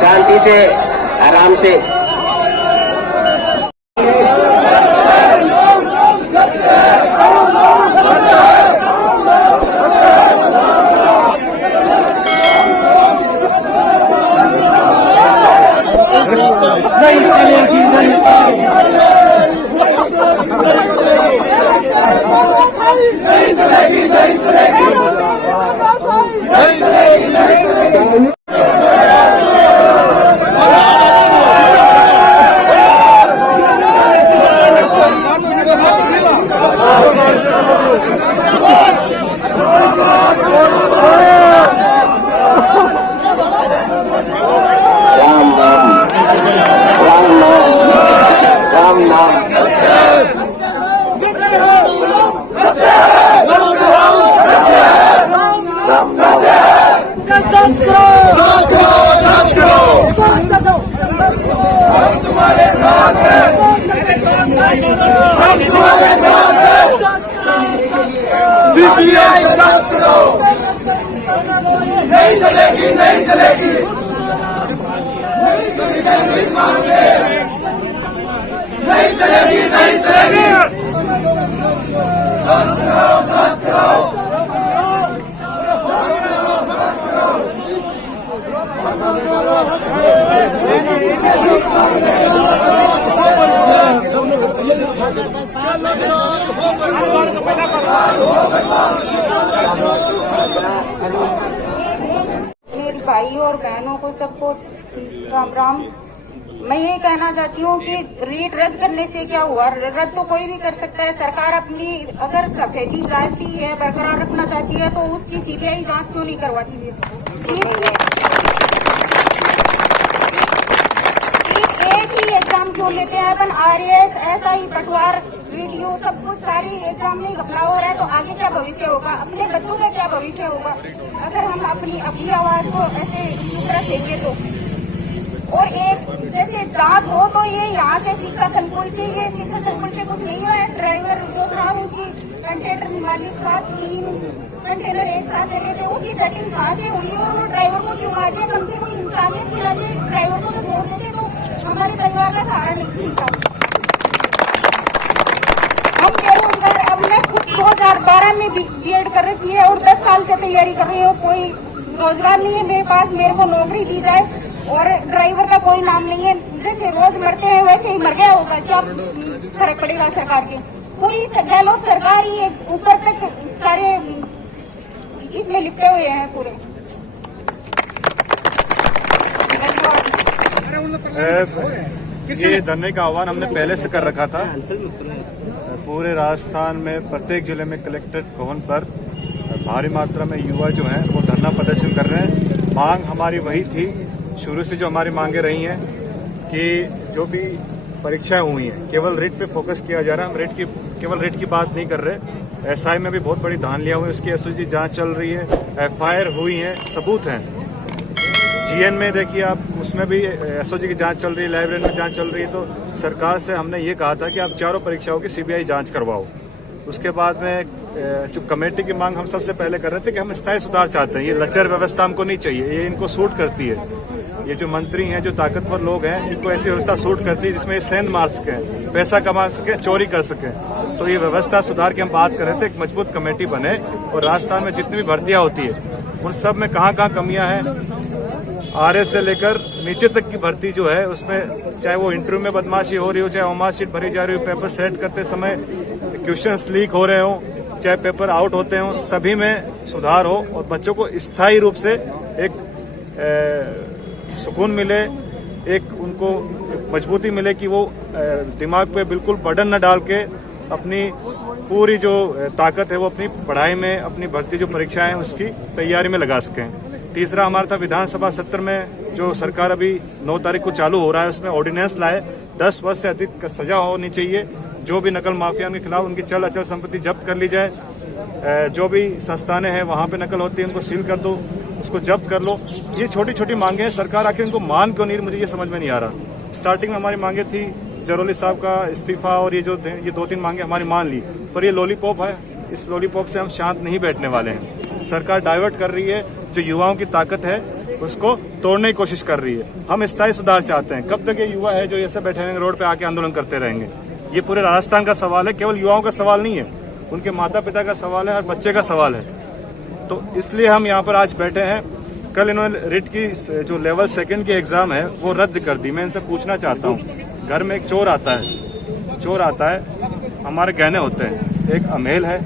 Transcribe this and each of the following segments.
शांति से, आराम से। तुम्हारे साथ हैं, तुम्हारे साथ हैं। सीबीआई जांच करो, नहीं चलेगी, नहीं चलेगी। नहीं चलेगी, नहीं चलेगी। जांच कराओ, जांच कराओ। मेरे भाई और बहनों को सबको राम राम। मैं ये कहना चाहती हूँ कि रेट रद्द करने से क्या हुआ, रद्द तो कोई भी कर सकता है। सरकार अपनी अगर सफेदी चाहती है, बरकरार रखना चाहती है, तो उसकी सीबीआई जांच क्यों नहीं करवाती है? एक ही एग्जाम क्यों लेते हैं अपन? RAS, SI, पटवार, वीडियो, सब कुछ सारी एग्जाम में घपला हो रहा है, तो आगे क्या भविष्य होगा? अपने बच्चों का क्या भविष्य होगा अगर हम अपनी आवाज को ऐसे दूसरा देंगे तो? और एक जैसे जांच हो तो ये यहाँ से शिक्षा संकुल से, ये शिक्षा संकुल से कुछ नहीं हुआ है। ड्राइवर जो था उनकी कंटेनर मालिक का 3 कंटेनर एक साथ चले थे, उसकी सेटिंग कहाँ से हुई और वो ड्राइवर को क्यों आज? कम से कम इंसानियत के लिए ड्राइवर को तो छोड़ देते तो हमारे परिवार का सहारा नहीं छिलता। हम बेरोजगार, अब मैं खुद 2012 में BEd कर रही है और 10 साल से तैयारी कर रही हूँ। कोई रोजगार नहीं है मेरे पास, मेरे को नौकरी दी जाए, और ड्राइवर का कोई नाम नहीं है। जैसे रोज मरते हैं वैसे ही मर गया होगा, क्या फर्क पड़ेगा सरकार के? पूरी गहलोत सरकार ही है, ऊपर तक सारे इसमें लिपटे हुए हैं पूरे। ये धरने का आह्वान हमने पहले से कर रखा था। पूरे राजस्थान में प्रत्येक जिले में कलेक्ट्रेट भवन पर भारी मात्रा में युवा जो हैं वो धरना प्रदर्शन कर रहे हैं। मांग हमारी वही थी, शुरू से जो हमारी मांगे रही हैं कि जो भी परीक्षाएं हुई हैं केवल रेट पे फोकस किया जा रहा है। हम केवल रेट की बात नहीं कर रहे। SI में भी बहुत बड़ी धांधलियां हुई, उसकी SOG जांच चल रही है, FIR हुई है, सबूत हैं। GN में देखिए आप, उसमें भी SOG की जांच चल रही है, लाइब्रेरी में जांच चल रही है। तो सरकार से हमने ये कहा था कि आप चारों परीक्षाओं की CBI जांच करवाओ। उसके बाद में जो कमेटी की मांग हम सबसे पहले कर रहे थे कि हम स्थायी सुधार चाहते हैं, ये लचर व्यवस्था हमको नहीं चाहिए, ये इनको सूट करती है। ये जो मंत्री हैं, जो ताकतवर लोग हैं, इनको ऐसी व्यवस्था सूट करती है जिसमें ये सेंध मार सकें, पैसा कमा सकें, चोरी कर सकें। तो ये व्यवस्था सुधार की हम बात कर रहे थे, एक मजबूत कमेटी बने और राजस्थान में जितनी भी भर्तियां होती है उन सब में कहाँ कहाँ कमियां हैं, आरएस से लेकर नीचे तक की भर्ती जो है उसमें, चाहे वो इंटरव्यू में बदमाशी हो रही हो, चाहे ओमार शीट भरी जा रही हो, पेपर सेट करते समय क्वेश्चंस लीक हो रहे हो, चाहे पेपर आउट होते हो, सभी में सुधार हो और बच्चों को स्थायी रूप से एक सुकून मिले, एक उनको मजबूती मिले कि वो दिमाग पे बिल्कुल बर्डन न डाल के अपनी पूरी जो ताकत है वो अपनी पढ़ाई में, अपनी भर्ती जो परीक्षाएं हैं उसकी तैयारी में लगा सकें। तीसरा हमारा था विधानसभा सत्र में जो सरकार अभी 9 तारीख को चालू हो रहा है, उसमें ऑर्डिनेंस लाए 10 वर्ष से अधिक का सजा होनी चाहिए। जो भी नकल माफिया के खिलाफ उनकी चल अचल संपत्ति जब्त कर ली जाए, जो भी संस्थानें हैं वहां पे नकल होती है उनको सील कर दो, उसको जब्त कर लो। ये छोटी छोटी मांगे हैं, सरकार आखिर इनको मान क्यों नहीं, मुझे ये समझ में नहीं आ रहा। स्टार्टिंग में हमारी मांगे थी जरोली साहब का इस्तीफा और ये 2-3 मांगे हमारी मान ली, पर ये लॉलीपॉप है, इस लॉलीपॉप से हम शांत नहीं बैठने वाले हैं। सरकार डाइवर्ट कर रही है, जो युवाओं की ताकत है उसको तोड़ने की कोशिश कर रही है। हम स्थायी सुधार चाहते हैं। कब तक ये युवा है जो ऐसे बैठे रहेंगे, रोड पे आके आंदोलन करते रहेंगे? ये पूरे राजस्थान का सवाल है, केवल युवाओं का सवाल नहीं है, उनके माता पिता का सवाल है, हर बच्चे का सवाल है। तो इसलिए हम यहाँ पर आज बैठे हैं। कल इन्होंने रिट की जो लेवल 2 की एग्जाम है वो रद्द कर दी। मैं इनसे पूछना चाहता हूँ, घर में एक चोर आता है, हमारे गहने होते हैं, एक अमेल है,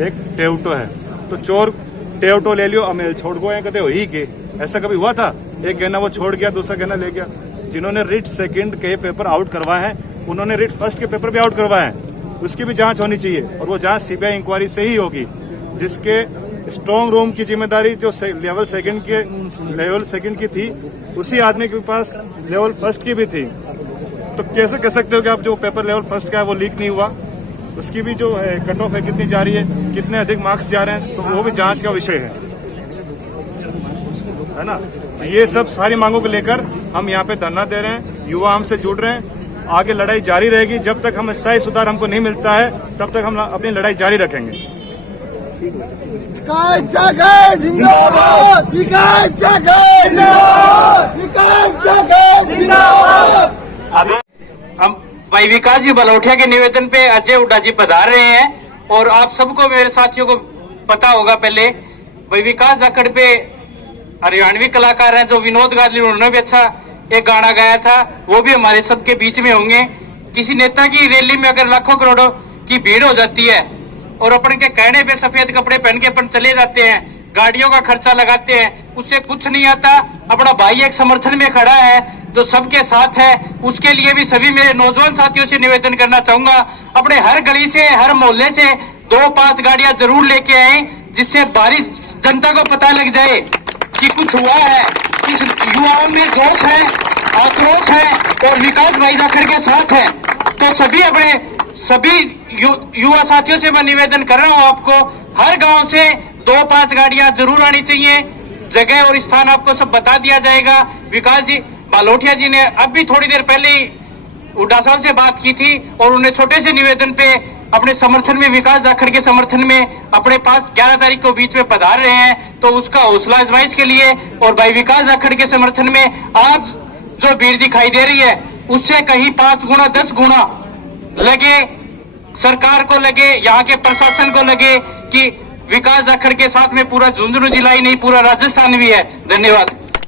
एक टेवटो है, तो चोर टेवटो ले लियो, अमेल छोड़ गो, कदे हो ही के ऐसा कभी हुआ था? एक गहना वो छोड़ गया, दूसरा गहना ले गया। जिन्होंने रिट 2 के पेपर आउट करवाए हैं उन्होंने रिट 1 के पेपर भी आउट करवाए हैं, उसकी भी जांच होनी चाहिए और वो जांच सीबीआई इंक्वायरी से ही होगी। जिसके स्ट्रॉन्ग रूम की जिम्मेदारी जो लेवल 2 की थी, उसी आदमी के पास लेवल 1 की भी थी। तो कैसे कह सकते हो कि आप जो पेपर लेवल 1 का है वो लीक नहीं हुआ? उसकी भी जो कट ऑफ है कितनी जा रही है, कितने अधिक मार्क्स जा रहे हैं, तो वो भी जांच का विषय है ना। तो ये सब सारी मांगों को लेकर हम यहाँ पे धरना दे रहे हैं, युवा हमसे जुड़ रहे हैं। आगे लड़ाई जारी रहेगी, जब तक हम स्थायी सुधार हमको नहीं मिलता है तब तक हम अपनी लड़ाई जारी रखेंगे। विकास जागे जिंदाबाद, विकास जागे जिंदाबाद, विकास जागे जिंदाबाद। हम भाई विकास जी बलौठिया के निवेदन पे अजय हुड्डा जी पधार रहे हैं और आप सबको, मेरे साथियों को पता होगा, पहले भाई विकास जाखड़ पे हरियाणवी कलाकार हैं जो विनोद गाजली, उन्होंने भी अच्छा एक गाना गाया था, वो भी हमारे सबके बीच में होंगे। किसी नेता की रैली में अगर लाखों करोड़ों की भीड़ हो जाती है और अपन के कहने पे सफेद कपड़े पहन के अपन चले जाते हैं, गाड़ियों का खर्चा लगाते हैं, उससे कुछ नहीं आता। अपना भाई एक समर्थन में खड़ा है जो सबके साथ है, उसके लिए भी सभी मेरे नौजवान साथियों से निवेदन करना चाहूंगा, अपने हर गली से, हर मोहल्ले से 2-5 गाड़ियां जरूर लेके आए, जिससे बाहरी जनता को पता लग जाए कि कुछ हुआ है, इस युवाओं में जोश है, आक्रोश है और विकास भाई जाखड़ के साथ है। तो सभी युवा साथियों से मैं निवेदन कर रहा हूं, आपको हर गांव से 2-5 गाड़ियां जरूर आनी चाहिए। जगह और स्थान आपको सब बता दिया जाएगा। विकास जी बालोठिया जी ने अभी थोड़ी देर पहले ही हुड्डा साहब से बात की थी और उन्हें छोटे से निवेदन पे अपने समर्थन में, विकास जाखड़ के समर्थन में अपने पास 11 तारीख को बीच में पधार रहे हैं। तो उसका हौसला अजमाइश के लिए और भाई विकास जाखड़ के समर्थन में आज जो भीड़ दिखाई दे रही है उससे कहीं 5 गुना 10 गुना लगे, सरकार को लगे, यहाँ के प्रशासन को लगे कि विकास जाखड़ के साथ में पूरा झुंझुनू जिला ही नहीं, पूरा राजस्थान भी है। धन्यवाद।